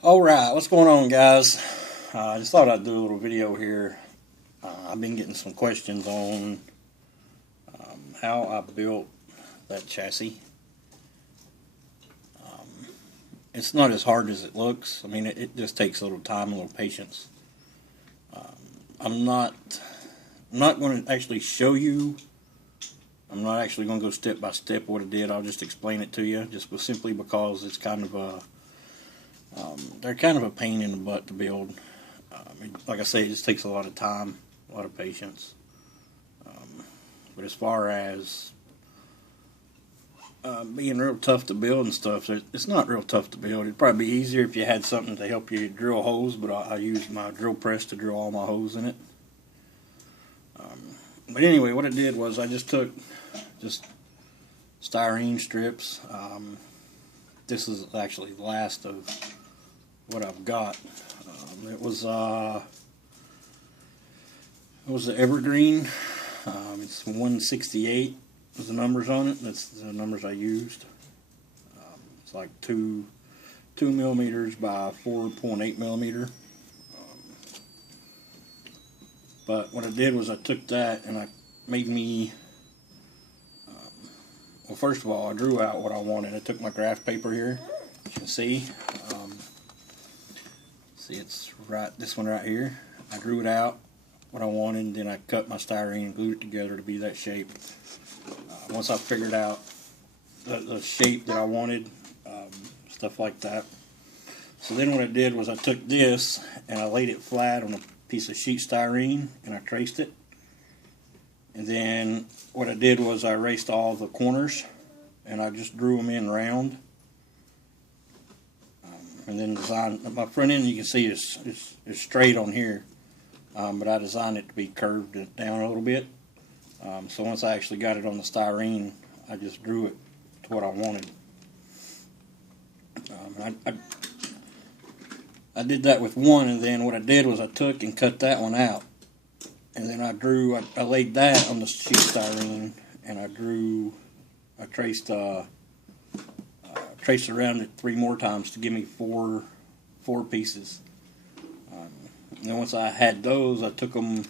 Alright, what's going on, guys? I just thought I'd do a little video here. I've been getting some questions on how I built that chassis. It's not as hard as it looks. I mean, it just takes a little time, a little patience. I'm not going to actually show you. I'm not actually going to go step by step what I did. I'll just explain it to you, just simply because it's kind of a they're kind of a pain in the butt to build. Like I say, it just takes a lot of time, a lot of patience. But as far as being real tough to build and stuff, it's not real tough to build. It'd probably be easier if you had something to help you drill holes, but I used my drill press to drill all my holes in it. But anyway, what I did was I just took styrene strips. This is actually the last of what I've got. It was the Evergreen. It's 168 was the numbers on it. That's the numbers I used. It's like 2 millimeters by 4.8 millimeter. But what I did was I took that and I made me. Well, first of all, I drew out what I wanted. I took my graph paper here. You can see. See, it's right. This one right here. I drew it out what I wanted, and then I cut my styrene and glued it together to be that shape. Once I figured out the shape that I wanted, stuff like that. So then what I did was I took this and I laid it flat on a piece of sheet styrene and I traced it. And then what I did was I erased all the corners and I just drew them in round. And then designed my front end. You can see is straight on here, but I designed it to be curved down a little bit. So once I actually got it on the styrene, I just drew it to what I wanted. I did that with one, and then what I did was I took and cut that one out, and then I laid that on the sheet styrene, and I traced around it 3 more times to give me four pieces. And then once I had those, I took them.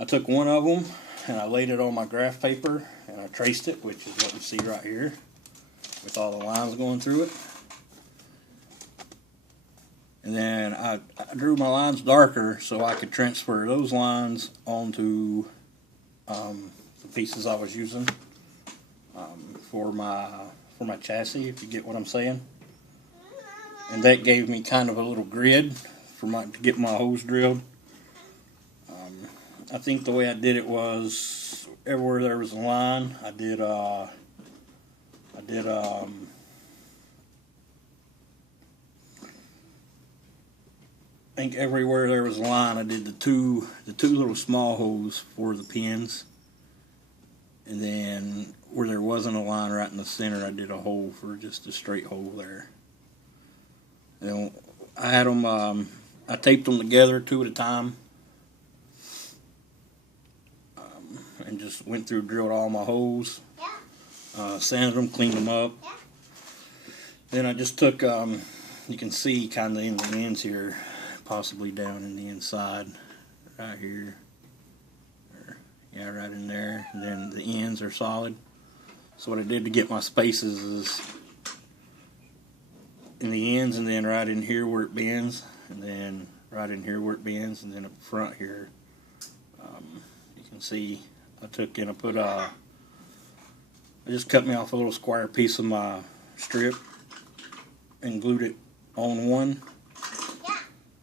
I took one of them and I laid it on my graph paper and I traced it, which is what you see right here, with all the lines going through it. And then I drew my lines darker so I could transfer those lines onto the pieces I was using. For my chassis, if you get what I'm saying. And that gave me kind of a little grid to get my holes drilled. I think the way I did it was everywhere there was a line, I think everywhere there was a line, I did the two little small holes for the pins. And then where there wasn't a line right in the center, I did a hole for just a straight hole there. And I had them, I taped them together 2 at a time. And just went through, drilled all my holes, sanded them, cleaned them up. Then I just took, you can see kind of in the ends here, possibly down in the inside, right here. Yeah, right in there. And then the ends are solid. So what I did to get my spaces is in the ends, and then right in here where it bends, and then right in here where it bends, and then up front here. You can see I took and I just cut me off a little square piece of my strip and glued it on one.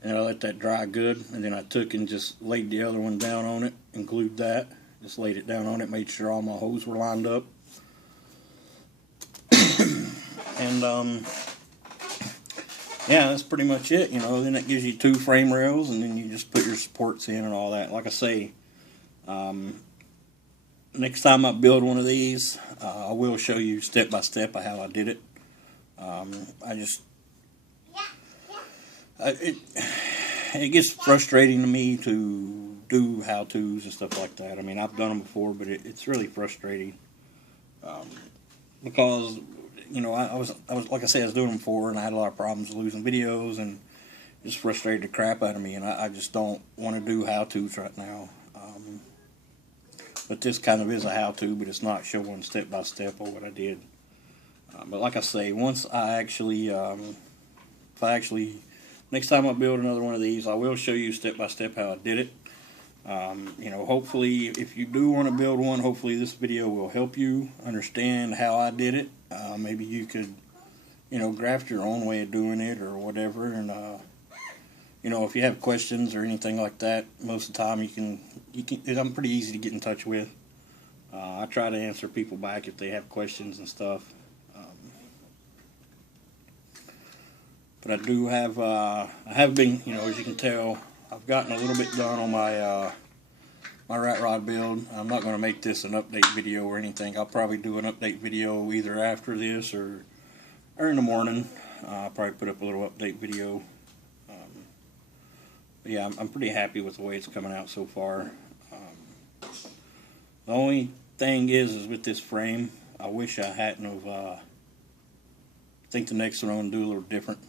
And I let that dry good, and then I took and just laid the other one down on it and glued that. Just laid it down on it, made sure all my holes were lined up. And yeah, that's pretty much it, you know. Then it gives you 2 frame rails, and then you just put your supports in and all that. Like I say, next time I build one of these, I will show you step by step how I did it. It gets frustrating to me to do how-tos and stuff like that. I mean, I've done them before, but it's really frustrating because you know, I was like I said, I was doing them before, and I had a lot of problems losing videos, and just frustrated the crap out of me, and I just don't want to do how-tos right now. But this kind of is a how-to, but it's not showing step-by-step of what I did. But like I say, once I actually, next time I build another one of these, I will show you step-by-step how I did it. You know, hopefully, if you do want to build one, hopefully this video will help you understand how I did it. Maybe you could, you know, graft your own way of doing it or whatever, and you know, if you have questions or anything like that, most of the time you can. I'm pretty easy to get in touch with. I try to answer people back if they have questions and stuff. But I do have. I have been, you know, as you can tell, I've gotten a little bit done on my my rat rod build. I'm not going to make this an update video or anything. I'll probably do an update video either after this or in the morning. I'll probably put up a little update video. But yeah, I'm pretty happy with the way it's coming out so far. The only thing is with this frame, I wish I hadn't have. I think the next one I'm going to do a little different.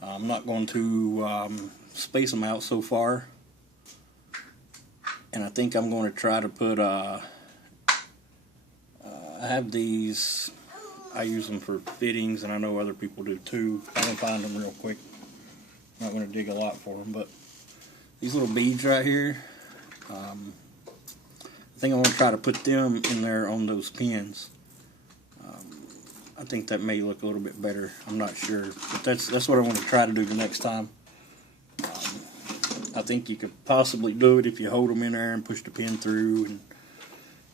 I'm not going to space them out so far, and I think I'm going to try to put. I have these. I use them for fittings, and I know other people do too. I can find them real quick. I'm not going to dig a lot for them, but these little beads right here. I think I'm going to try to put them in there on those pins. I think that may look a little bit better. I'm not sure, but that's what I want to try to do the next time. I think you could possibly do it if you hold them in there and push the pin through and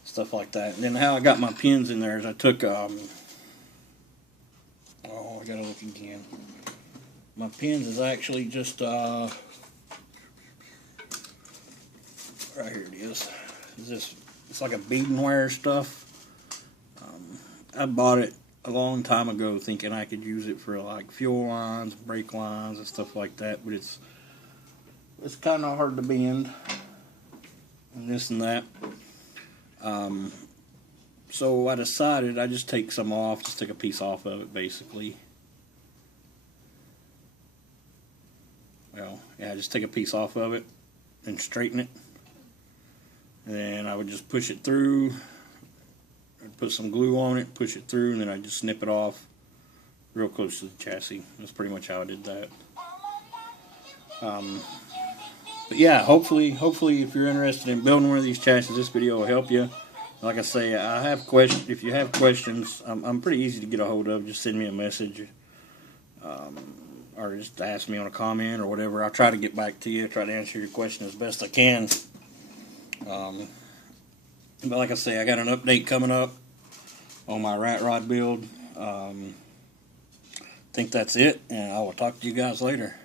stuff like that. And then how I got my pins in there is I took, oh, I gotta look again. My pins is actually just, right here it is. It's like a beading wire stuff. I bought it a long time ago thinking I could use it for like fuel lines, brake lines, and stuff like that, but it's kind of hard to bend and this and that. So I decided I just take some off, just take a piece off of it basically. Well, yeah, just take a piece off of it and straighten it. And then I would just push it through, I'd put some glue on it, push it through, and then I'd just snip it off real close to the chassis. That's pretty much how I did that. But yeah, hopefully if you're interested in building one of these chassis, this video will help you. Like I say, I have questions. If you have questions, I'm pretty easy to get a hold of. Just send me a message, or just ask me on a comment or whatever. I'll try to get back to you, try to answer your question as best I can. But like I say, I got an update coming up on my rat rod build. I think that's it, and I will talk to you guys later.